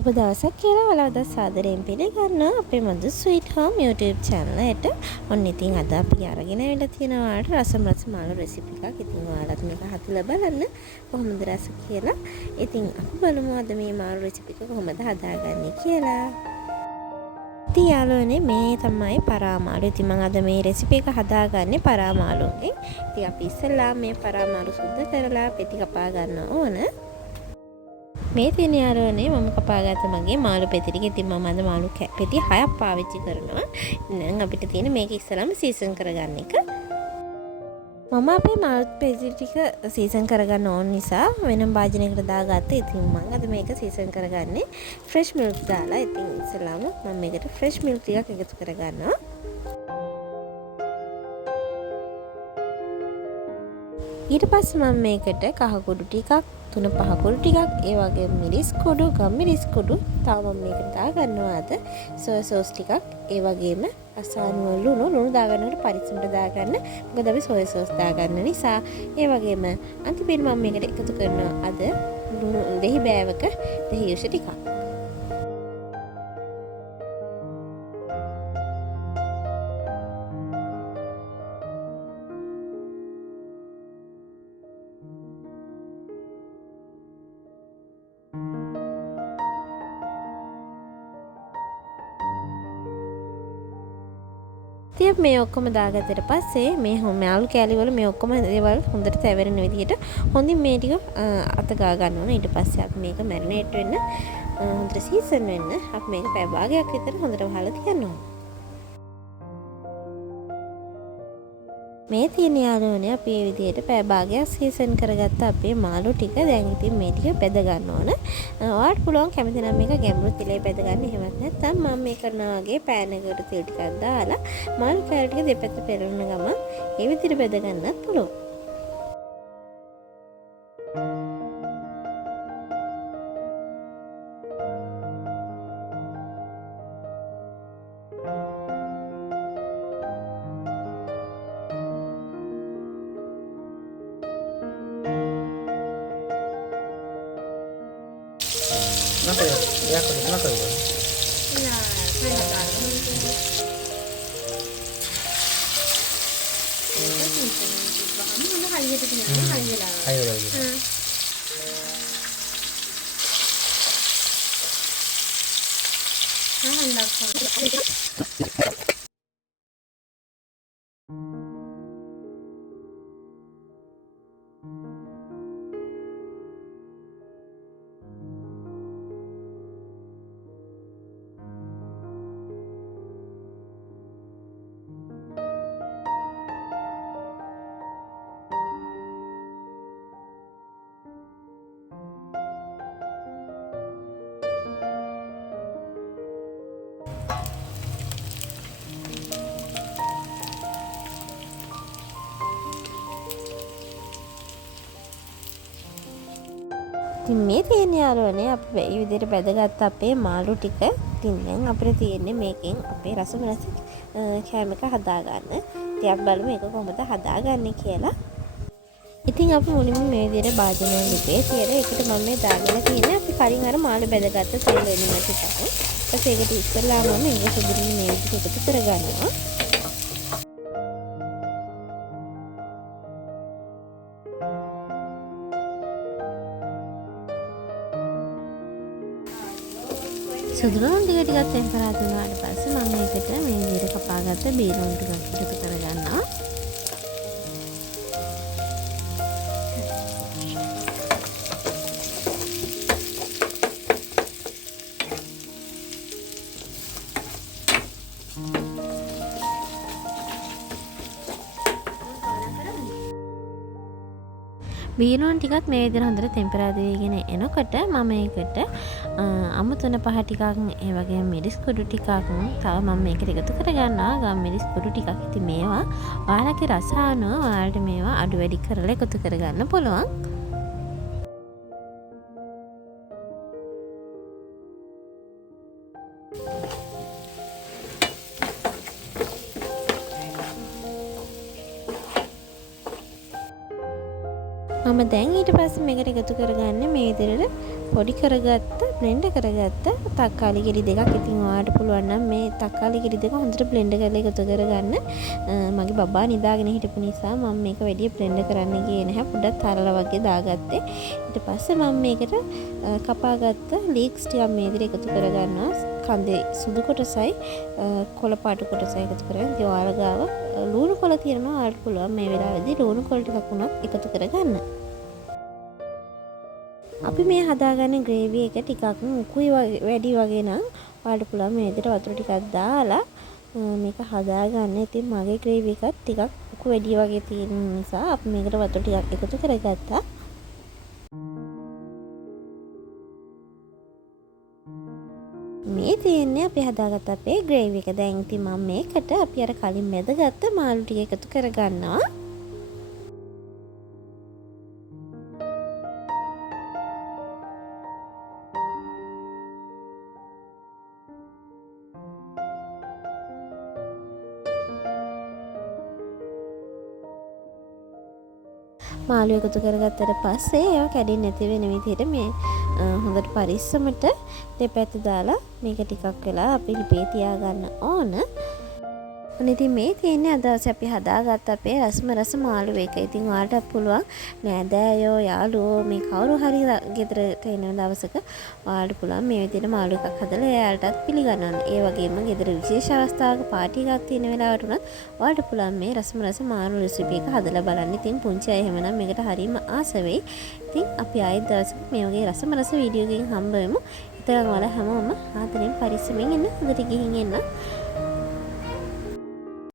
ඔබ දවසක් කියලා ඔයාලව සාදරයෙන් පිළිගන්නවා අපේ මధు ස්වීට් හෝම් YouTube channel එකට. ඔන්න ඉතින් අද අපි අරගෙන ඇවිල්ලා තියෙනවා රසම මාළු රෙසිපි එකක්. ඉතින් ඔයාලත් මේක හදලා බලන්න කොහොමද රස කියලා. ඉතින් අපි බලමු අද මේ මාළු රෙසිපි එක කොහොමද හදාගන්නේ කියලා. ඉතින් යාළුවනේ මේ තමයි පරාමාළු. ඉතින් මම අද මේ රෙසිපි එක හදාගන්නේ පරාමාළුන්ගෙන්. ඉතින් අපි ඉස්සෙල්ලා මේ පරාමාළු සුද්ධ කරලා පෙති කපා ගන්න ඕන. මේ තියෙන යාළුවනේ මම කපාගත්ත මගේ මාළු පෙති ටික. ඉතින් මම අද මාළු පෙති 6ක් පාවිච්චි කරනවා. දැන් අපිට තියෙන මේක ඉස්සරහම සීසන් කරගන්න එක. මම අපේ මාළු පෙති ටික සීසන් කරගන්න ඕන නිසා වෙනම භාජනයකට දාගත්තා. ඉතින් මම අද මේක සීසන් කරගන්නේ ෆ්‍රෙෂ් මිල්ක් දාලා. ඉතින් ඉස්සෙල්ලාම මම මේකට ෆ්‍රෙෂ් මිල්ක් ටිකක් එකතු කරගන්නවා. ඊට පස්සේ මම මේකට කහ කුඩු ටිකක්, තුන පහ කුඩු ටිකක්, ඒ වගේම මිරිස් කුඩු, ගම්මිරිස් කුඩු, තව මම මේකට දාගන්නවා අද සෝයා සෝස් ටිකක්, ඒ වගේම අසානුව ලුණු දාගන්නකොට පරිස්සමට දාගන්න. මොකද අපි සෝයා සෝස් දාගන්න නිසා. ඒ වගේම අන්තිමට මම මේකට එකතු කරනවා අද ලුණු දෙහි බෑවක දෙහි යුෂ ටිකක්. ඉතින් මේ ඔක්කොම දාගත්තට පස්සේ මේ මාළු කෑලි වල මේ ඔක්කොම දේවල් හොඳට තැවෙරෙන විදිහට හොඳින් මේ ටික අත ගා ගන්න ඕන. ඊට පස්සේ අපි මේක මැරිනේට් වෙන්න හොඳට සීසන් වෙන්න අපි මේක පැය භාගයක් විතර හොඳට වහලා තියන්න ඕන. මේ තියෙන යාළුවනේ අපි මේ විදිහට පැය භාගයක් සීසන් කරගත්ත අපේ මාළු ටික. දැන් ඉතින් මේ ටික බෙද ගන්න ඕන. ඔයාලට පුළුවන් කැමති නම් මේක ගැඹුරු තෙලේ බෙද ගන්න. එහෙමත් නැත්නම් මම මේ කරනවා වගේ පෑන් එකකට තෙල් ටිකක් දාලා මාළු කෑලි ටික දෙපැත්ත පෙරලන ගමන් මේ විදිහට බෙද ගන්නත් පුළුවන්. Ya kenapa ya? Nah, saya tahu. Kamu kali itu punya, kali lah. Ayo lagi. Hendak. ඉතින් මේ තියෙන යාළුවනේ අපි මේ විදිහට බෙදගත්ත අපේ මාළු ටික. ඉතින් දැන් අපිට තියෙන්නේ මේකෙන් අපේ රසමනස කෑම එක හදාගන්න. ඉතින් අපි බලමු මේක කොහොමද හදාගන්නේ කියලා. ඉතින් අපි මුලින්ම මේ විදිහට භාජනයක් ලිපේ තියලා ඒකට මම මේ දාගෙන තියෙන්නේ අපි කලින් අර මාළු බෙදගත්ත තෙල් එළිම ටිකක්. ඊට ඒකට ඉස්සෙල්ලාම මේක සුදුරින් මේ විදිහට එකතු කරගන්නවා. සුදුරුන් ටික ටෙම්පරාදු වුණාට පස්සේ මම මේකට මේ විදිහට කපාගත්ත බීරුන් ටිකක් එකතු කරගන්නවා. බීරුන් ටිකත් මේ විදිහට හොඳට ටෙම්පරාදු වෙගෙන එනකොට මම ඒකට අමු තුන පහ ටිකක් ඒ වගේම මිරිස් කුඩු ටිකක් තව මම මේකට එකතු කරගන්නවා ගම් මිරිස් කුඩු ටිකක්. ඉතින් මේවා ඔයාලගේ රස අනුව ඔයාලට මේවා අඩු වැඩි කරලා එකතු කරගන්න පුළුවන්. මම දැන් ඊට පස්සේ මේකට එකතු කරගන්නේ මේ විදිහට පොඩි කරගත්ත බ්ලෙන්ඩ් කරගත්ත තක්කාලි ගෙඩි දෙකක්. ඉතින් ඔයාලට පුළුවන් නම් මේ තක්කාලි ගෙඩි දෙක හොඳට බ්ලෙන්ඩ් කරලා එකතු කරගන්න. මගේ බබා නිදාගෙන හිටපු නිසා මම මේක වැඩි බ්ලෙන්ඩ් කරන්න ගියේ නැහැ. පොඩ්ඩක් තරල වගේ දාගත්තේ. ඊට පස්සේ මම මේකට කපාගත්ත ලීක්ස් ටිකක් මේ විදිහට එකතු කරගන්නවා. කන්දේ සුදු කොටසයි කොළ පාට කොටසයි එකතු කරගෙන ඉතින් ඔයාලා ගාව ලුණු කොළ තියෙනවා. ඔයාලට පුළුවන් මේ වෙලාවේදී ලුණු කොළ ටිකක් උනත් එකතු කරගන්න. අපි මේ හදාගන්න ග්‍රේවි එක ටිකක් උකුයි වැඩි වගේ නම් ඔයාලට පුළුවන් මේ විදිහට වතුර ටිකක් දාලා මේක හදාගන්න. ඉතින් මගේ ග්‍රේවි එකත් ටිකක් උකු වැඩි වගේ තියෙන නිසා අපි මේකට වතුර ටිකක් එකතු කරගත්තා. මේ තියෙන්නේ අපි හදාගත්ත අපේ ග්‍රේවි එක. දැන් ඉතින් මම මේකට අපි අර කලින් මැදගත්ත මාළු ටික එකතු කරගන්නවා. මාළු එකතු කරගත්තට පස්සේ ඒවා කැඩෙන්නේ නැති වෙන විදිහට මේ හොඳට පරිස්සමට දෙපැත්ත දාලා මේක ටිකක් වෙලා අපි ලිපේ තියාගන්න ඕන. ඉතින් මේ තියෙන්නේ අද අපි හදාගත්ත අපේ රස මාළු එක. ඉතින් ඔයාලට පුළුවන් නෑදෑයෝ යාළුවෝ මේ කවුරු හරි ගෙදරට එන දවසක ඔයාලට පුළුවන් මේ විදිහට මාළු එකක් හදලා එයාලටත් පිළිගන්නන්න. ඒ වගේම ගෙදර විශේෂ අවස්ථාවක පාටි එකක් තියෙන වෙලාවට උනත් ඔයාලට පුළුවන් මේ රස මාළු රෙසිපි එක හදලා බලන්න. ඉතින් පුංචි අය එහෙමනම් මේකට හරිම ආස වෙයි. ඉතින් අපි ආයෙත් දවසක මේ වගේ රස වීඩියෝ එකකින් හම්බ වෙමු. ඉතින් ඔයාලා හැමෝම ආදරෙන් පරිස්සමෙන් ඉන්න. හොඳට ගිහින් එන්න.